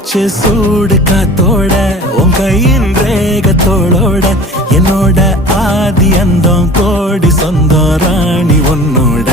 மூச்சு சூடு காத்தோட உன் கையின் ரேகத்தோளோட என்னோட ஆதி அந்தம் கோடி சொந்தம் ராணி உன்னோட